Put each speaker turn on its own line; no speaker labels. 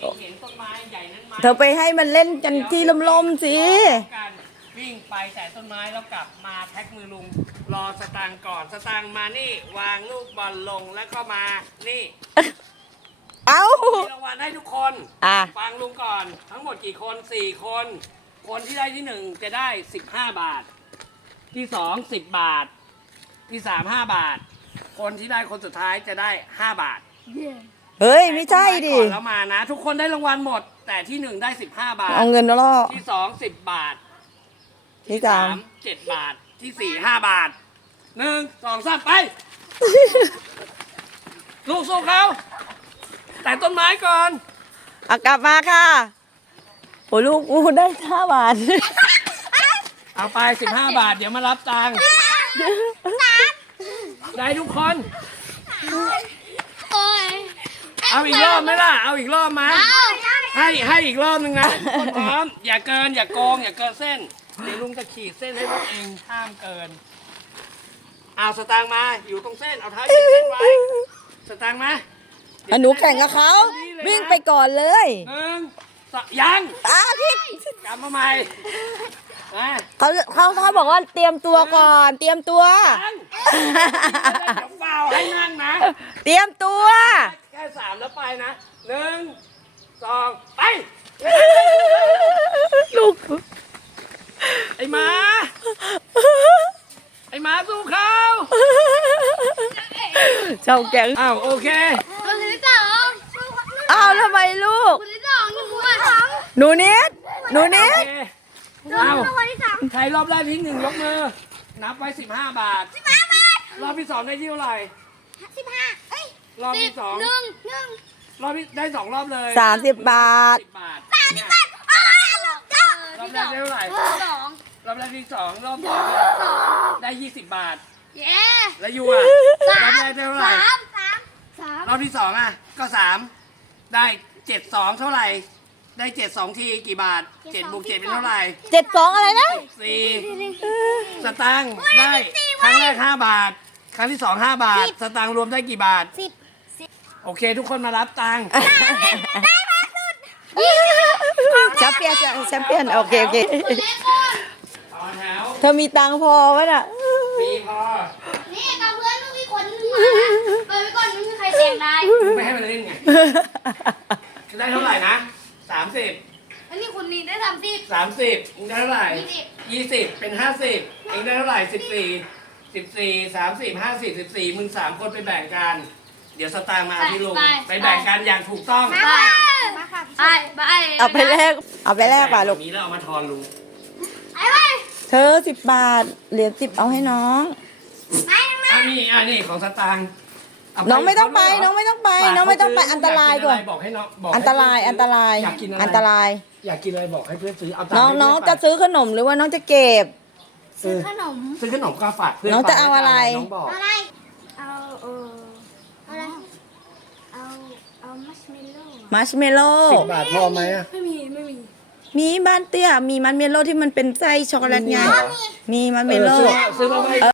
เห็นต้นไม้ใหญ่นั้นไหม
เธอไปให้มันเล่นกันที่ลมๆสิ
กันวิ่งไปแต่ต้นไม้แล้วกลับมาแท็กมือลุงรอสตางค์ก่อนสตางค์มานี่วางลูกบอลลงแล้วก็มานี่
เอ้า
มีรางวัลให้ทุกคน
อ่ะ
ฟังลุงก่อนทั้งหมดกี่คน4 คน คนที่ได้ที่1จะได้15 บาท ที่2 10 บาท ที่3 5 บาท คนที่ได้คนสุดท้ายจะได้5 บาท
เฮ้ยไม่ใช่ดิ
ก่อนแล้วมานะ ทุกคนได้รางวัลหมด แต่ที่1ได้15 บาท
เอาเงินมาล่อ
ที่2 10 บาท
ที่สาม
7 บาทที่4 5 บาท1 2 3ไป ลูกสู้เขาแต่ต้นไม้ก่อน
เอากลับมาค่ะโอ้ลูกกูได้5 บาท
เอาไป15 บาท เดี๋ยวมารับตังค์ได้ทุกคน
โอ้ย
เอาอีกรอบไหมล่ะ เอาอีกรอบไหมให้อีกรอบนึงนะทุกคนพร้อม อย่าเกิน อย่าโกง อย่าเกินเส้น เดี๋ยวลุงจะขีดเส้นให้พวกเองห้ามเกิน เอาสตางค์มา อยู่ตรงเส้น เอาเท้าเหยียบเส้นไว้ สตางค์มา
หนูแข่งกับเขาวิ่งไปก่อนเลย
1 2ยัง
พี่
กลับมาใหม่มา
เขาบอกว่าเตรียมตัวก่อน เตรียมตัว
ยังเดี๋ยวเฝ้าให้นั่งนะ
เตรียมตัว
แค่3แล้วไปนะ1 2ไป
ลูก
ไอ้หมา ไอ้หมาสู้เขา
เจ้าแกง
อ้าวโอเค
คนที่สอง
อ้าวทำไมลูก
คนที่สองหนูอ่ะ
หนูนิดหนูนิ
โอ
ด
เค
หนู
อ้าว
คนที่สาม
ใครรอบแรกที่1ยกมือ นับไว้15 บาท รอบที่2ได้ที่เท่าไหร่
15เอ้ย
รอบที่
หนึ่ง
2รอบที่ได้2รอบเลย
30 บาท
10 บาท
30 บาทอ้าวเจ้าร
อบแรกได้เท่าไหร่
สอง
รอบแรกที่2รอบ2ได้20 บาท
เย้
แล้วยูอ่ะรอบแรกได้เท่าไหร่
สาม
รอบที่2อ่ะก็3ได้7 2เท่าไหร่ ได้7 2ทีกี่บาท7 บวก 7เป็นเท่าไหร่
72อะไรนะ
4สตางค์ได้ครั้งแรก5 บาท ครั้งที่2 5 บาท สตางค์รวมได้กี่บาท
10
โอเค ทุกคนมารับตังค์
แชมเปี้ยนแชมเปี้ยนโอเคโอเค
คนแรกก่อน
ต่อแถว
เธอมีตังค์พอไหมน่ะ
มีพอ
นี่กับเพื่อนลูกอีกคนนึงมาเปิดไว้ก่อนไม่มีใครแซงได้
ไม่ให้มันเล่นไง ได้เท่าไหร่นะ30
อันนี้คนนี้ได้30
30มึงได้เท่าไหร่20เป็น50เองได้เท่าไหร่14 30 50 14มึง3คนไปแบ่งกัน เดี๋ยวสตางค์มาที่ลุงไปแบ่งกันอย่างถูกต้อง
ไปไป
เอาไปแลกป่ะลูก
นี้แล้วเอามาทอนลุง
ไป
เธอ10 บาทเหรียญ10เอาให้น้อง
นี่ของสตางค์เาป
น้องไม่ต้องไปน้องไม่ต้องไปน้องไม่ต้องไปอันตรายกว่า
บอกให้น้องบอกให้
อันตรายอันตราย
อยากกินอะไร
อันตราย
อยากกินอะไรบอกให้เพื่อนซื้อเอาตังค์
น้อง
ให้
น้อง
เพื่
จะ
ไป
ซื้อขนมหรือว่าน้องจะเก็บ
ซื้อขนม
ซื้อขนมก็ฝากเพื่อน
น้องจะเอาอะไร
น้องบอก
อะไร เอาอะไร เอามัชเมลโล่
มัชเมลโล่
10 บาทพอไหมอะ
ไม่มี
มีบ้านเตี้ยมีมัชเมลโล่ที่มันเป็นไส้ช็อกโกแลตไงมีมัชเมลโล่
ซื้อมาไว้